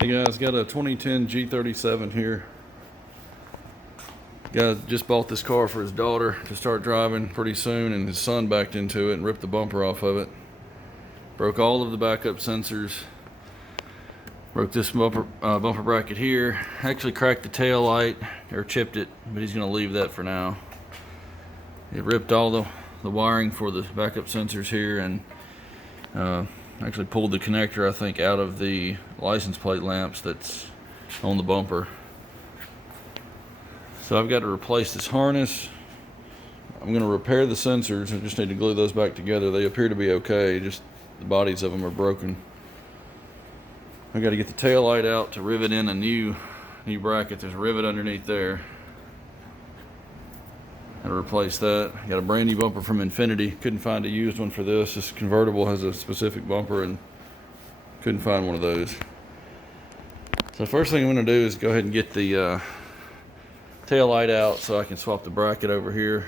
Hey guys, got a 2010 G37 here. Guy just bought this car for his daughter to start driving pretty soon, and his son backed into it and ripped the bumper off of it. Broke all of the backup sensors. Broke this bumper bracket here. Actually cracked the tail light, or chipped it, but he's gonna leave that for now. It ripped all the wiring for the backup sensors here, and actually pulled the connector, I think, out of the license plate lamps that's on the bumper. So I've got to replace this harness. I'm going to repair the sensors. I just need to glue those back together. They appear to be okay, just the bodies of them are broken. I've got to get the tail light out to rivet in a new bracket. There's a rivet underneath there. Got to replace that. Got a brand new bumper from Infiniti. Couldn't find a used one for this. This convertible has a specific bumper and couldn't find one of those. So first thing I'm going to do is go ahead and get the tail light out so I can swap the bracket over here.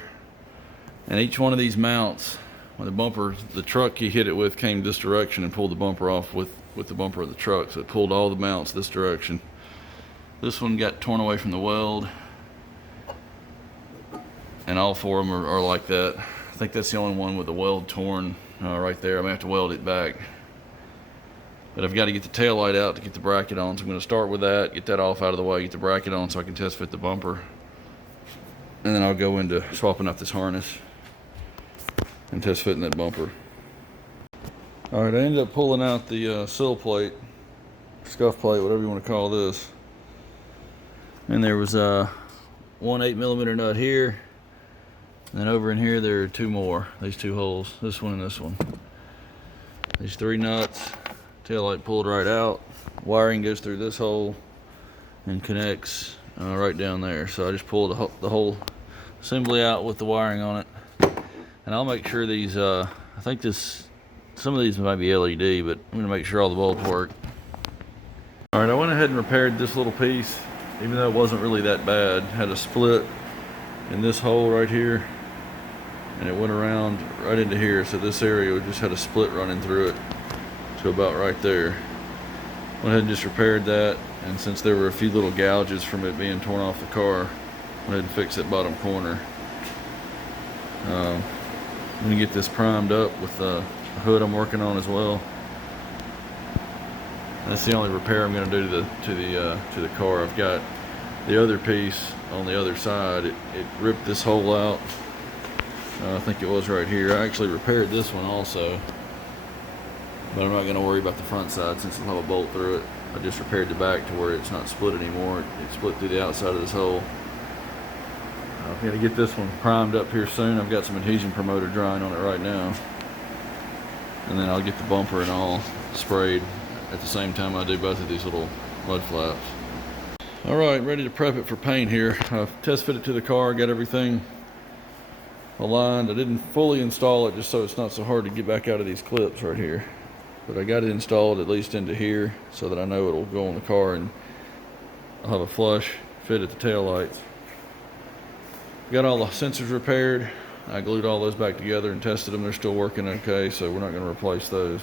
And each one of these mounts, when the truck he hit it with came this direction and pulled the bumper off with the bumper of the truck. So it pulled all the mounts this direction. This one got torn away from the weld. And all four of them are like that. I think that's the only one with the weld torn right there. I'm gonna have to weld it back. But I've got to get the tail light out to get the bracket on. So I'm gonna start with that, get that off out of the way, get the bracket on so I can test fit the bumper. And then I'll go into swapping out this harness and test fitting that bumper. All right, I ended up pulling out the sill plate, scuff plate, whatever you want to call this. And there was one 8mm nut here. And then over in here there are two more, these two holes, this one and this one. These three nuts, tail light pulled right out, wiring goes through this hole and connects right down there. So I just pulled the whole assembly out with the wiring on it. And I'll make sure these, I think some of these might be LED, but I'm gonna make sure all the bulbs work. All right, I went ahead and repaired this little piece, even though it wasn't really that bad. Had a split in this hole right here, and it went around right into here. So this area just had a split running through it to about right there. Went ahead and just repaired that, and since there were a few little gouges from it being torn off the car, went ahead and fixed that bottom corner. I'm gonna get this primed up with the hood I'm working on as well. That's the only repair I'm gonna do to the car. I've got the other piece on the other side. It ripped this hole out. I think it was right here. I actually repaired this one also, but I'm not going to worry about the front side since it'll have a bolt through it. I just repaired the back to where it's not split anymore. It split through the outside of this hole. I'm going to get this one primed up here soon. I've got some adhesion promoter drying on it right now, and then I'll get the bumper and all sprayed at the same time I do both of these little mud flaps. All right, ready to prep it for paint here. I've test fitted to the car, got everything aligned. I didn't fully install it just so it's not so hard to get back out of these clips right here. But I got it installed at least into here so that I know it'll go on the car, and I'll have a flush fit at the tail lights. Got all the sensors repaired. I glued all those back together and tested them. They're still working okay, so we're not going to replace those.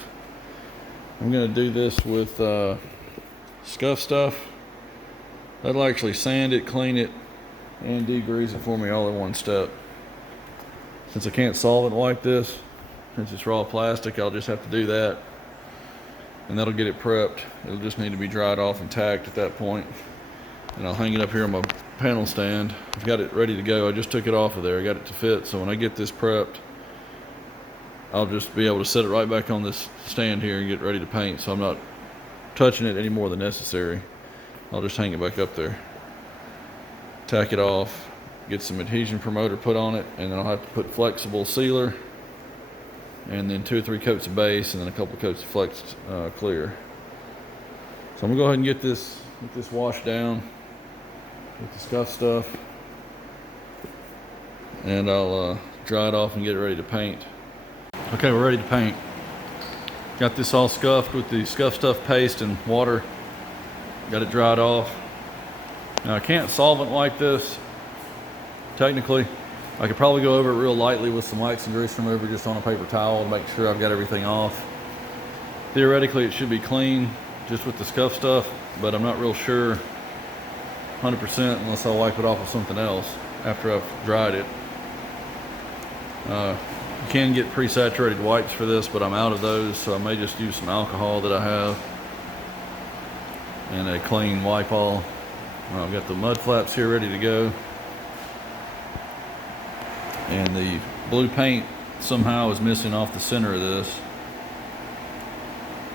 I'm going to do this with scuff stuff. That'll actually sand it, clean it, and degrease it for me all in one step. Since I can't solvent wipe this, since it's raw plastic, I'll just have to do that. And that'll get it prepped. It'll just need to be dried off and tacked at that point. And I'll hang it up here on my panel stand. I've got it ready to go. I just took it off of there. I got it to fit. So when I get this prepped, I'll just be able to set it right back on this stand here and get ready to paint. So I'm not touching it any more than necessary. I'll just hang it back up there. Tack it off. Get some adhesion promoter put on it, and then I'll have to put flexible sealer, and then 2 or 3 coats of base, and then a couple of coats of flex clear. So I'm gonna go ahead and get this washed down with the scuff stuff, and I'll dry it off and get it ready to paint. Okay, we're ready to paint. Got this all scuffed with the scuff stuff paste and water. Got it dried off. Now I can't solvent wipe this. Technically, I could probably go over it real lightly with some wax and grease remover just on a paper towel to make sure I've got everything off. Theoretically, it should be clean. just with the scuff stuff, but I'm not real sure 100% unless I wipe it off with something else after I've dried it. You can get pre-saturated wipes for this, but I'm out of those, so I may just use some alcohol that I have and a clean wipe all. I've got the mud flaps here ready to go, and the blue paint somehow is missing off the center of this,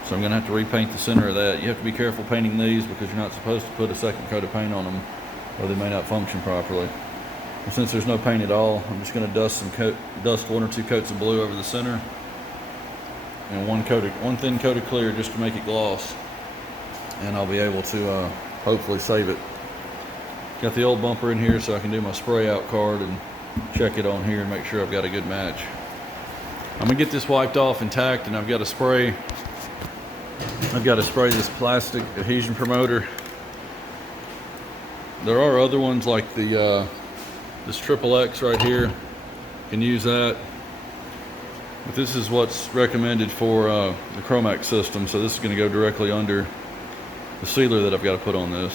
so I'm gonna have to repaint the center of that. You have to be careful painting these because you're not supposed to put a second coat of paint on them or they may not function properly. And since there's no paint at all, I'm just gonna dust one or two coats of blue over the center and one thin coat of clear just to make it gloss, and I'll be able to hopefully save it. Got the old bumper in here so I can do my spray out card and check it on here and make sure I've got a good match. I'm gonna get this wiped off intact, and I've got to spray this plastic adhesion promoter. There are other ones like the this XXX right here. You can use that, but this is what's recommended for the Chromax system, so this is going to go directly under the sealer that I've got to put on this,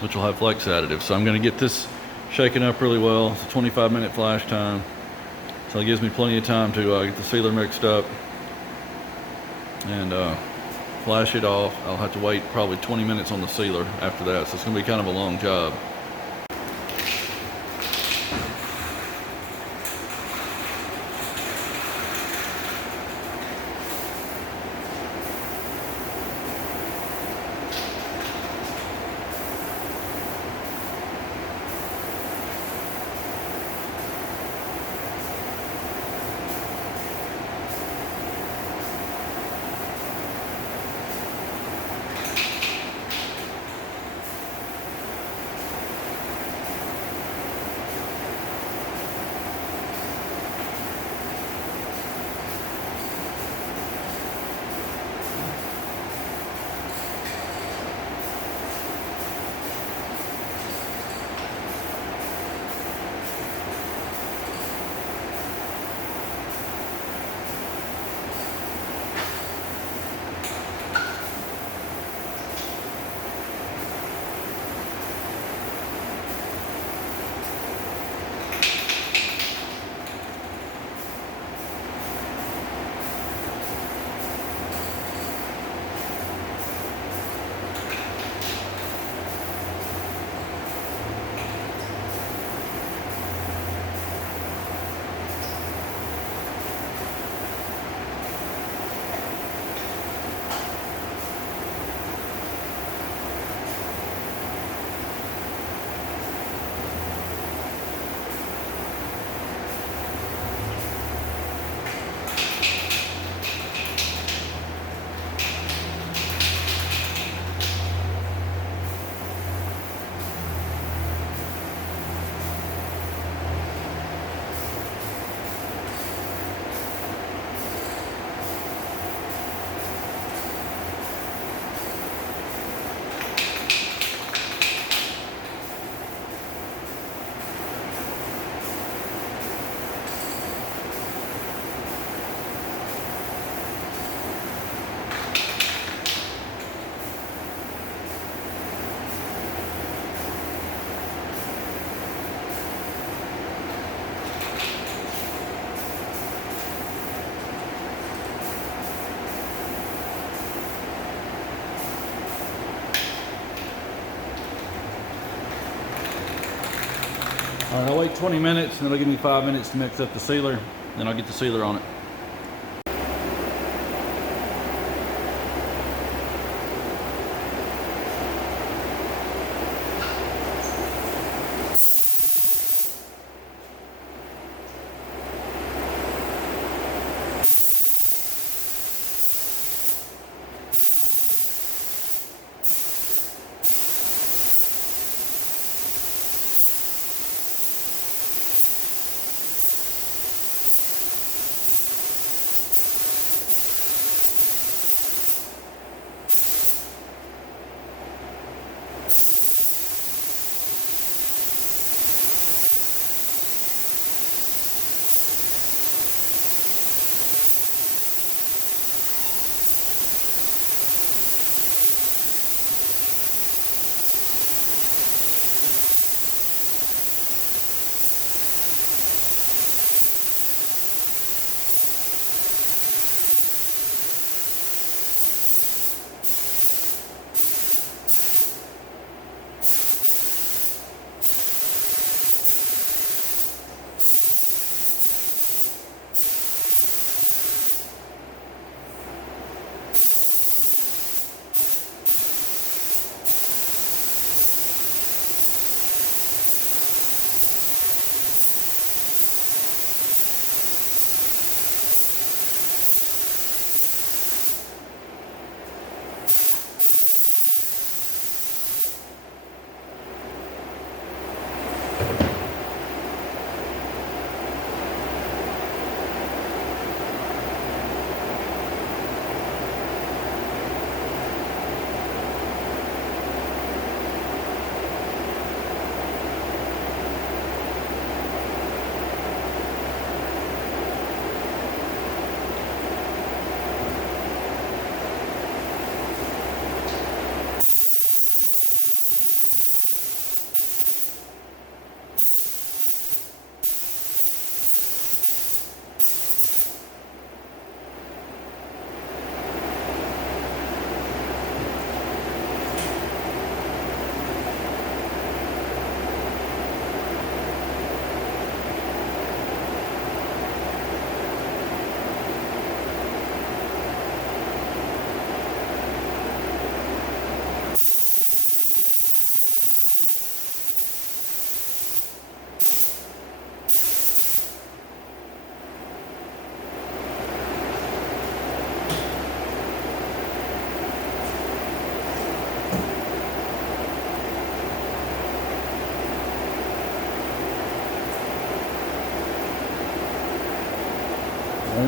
which will have flex additive. So I'm going to get this shaken up really well. It's a 25-minute flash time, so it gives me plenty of time to get the sealer mixed up and flash it off. I'll have to wait probably 20 minutes on the sealer after that, so it's going to be kind of a long job. All right, I'll wait 20 minutes and it'll give me 5 minutes to mix up the sealer. Then I'll get the sealer on it.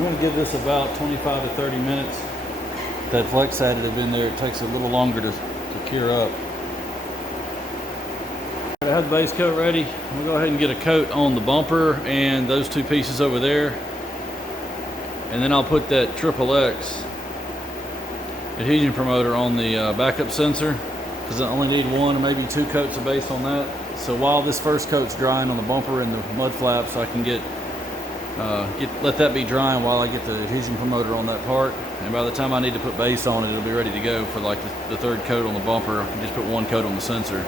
going to give this about 25 to 30 minutes. That flex additive in there, it takes a little longer to cure up. I have the base coat ready. We'll go ahead and get a coat on the bumper and those two pieces over there. And then I'll put that XXX adhesion promoter on the backup sensor, because I only need one or maybe two coats of base on that. So while this first coat's drying on the bumper and the mud flaps, I can let that be drying while I get the adhesion promoter on that part. And by the time I need to put base on it, it'll be ready to go for like the third coat on the bumper. I just put one coat on the sensor.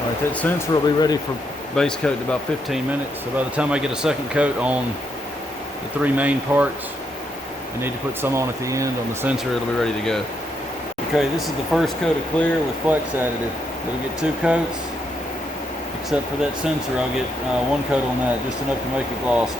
All right, that sensor will be ready for base coat in about 15 minutes. So by the time I get a second coat on the three main parts, I need to put some on at the end on the sensor, it'll be ready to go. Okay, this is the first coat of clear with flex additive. We'll get two coats, except for that sensor, I'll get one coat on that, just enough to make it glossed.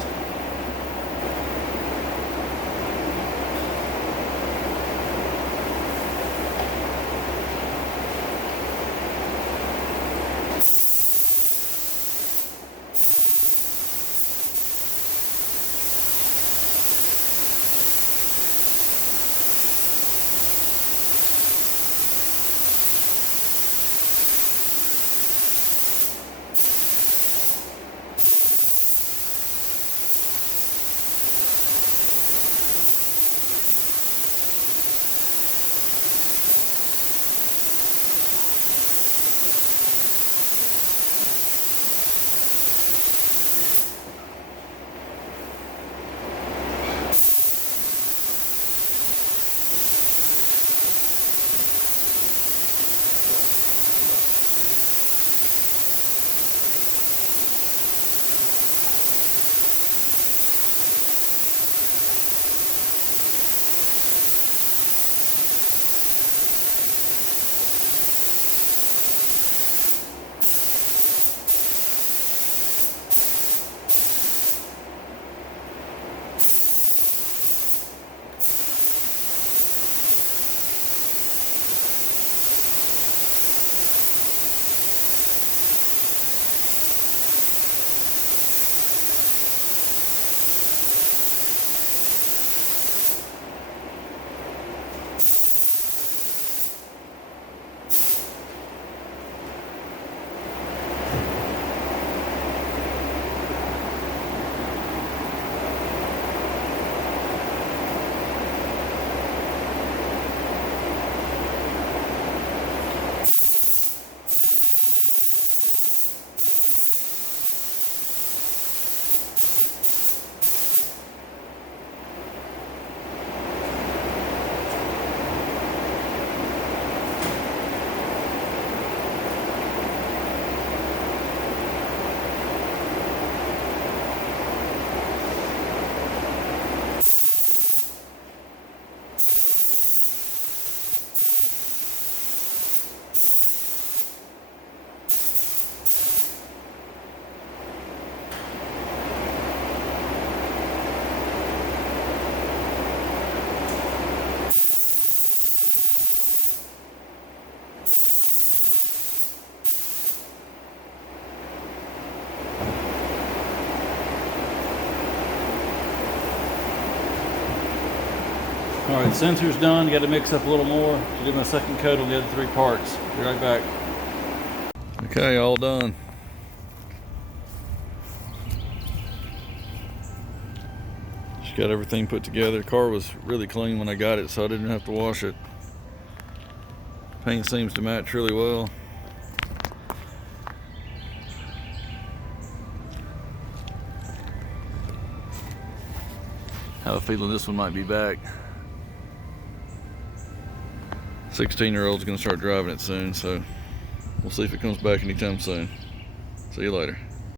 All right, sensor's done. Got to mix up a little more to do my second coat on the other 3 parts. Be right back. Okay, all done. Just got everything put together. The car was really clean when I got it, so I didn't have to wash it. Paint seems to match really well. Have a feeling this one might be back. 16-year-old's gonna start driving it soon, so we'll see if it comes back anytime soon. See you later.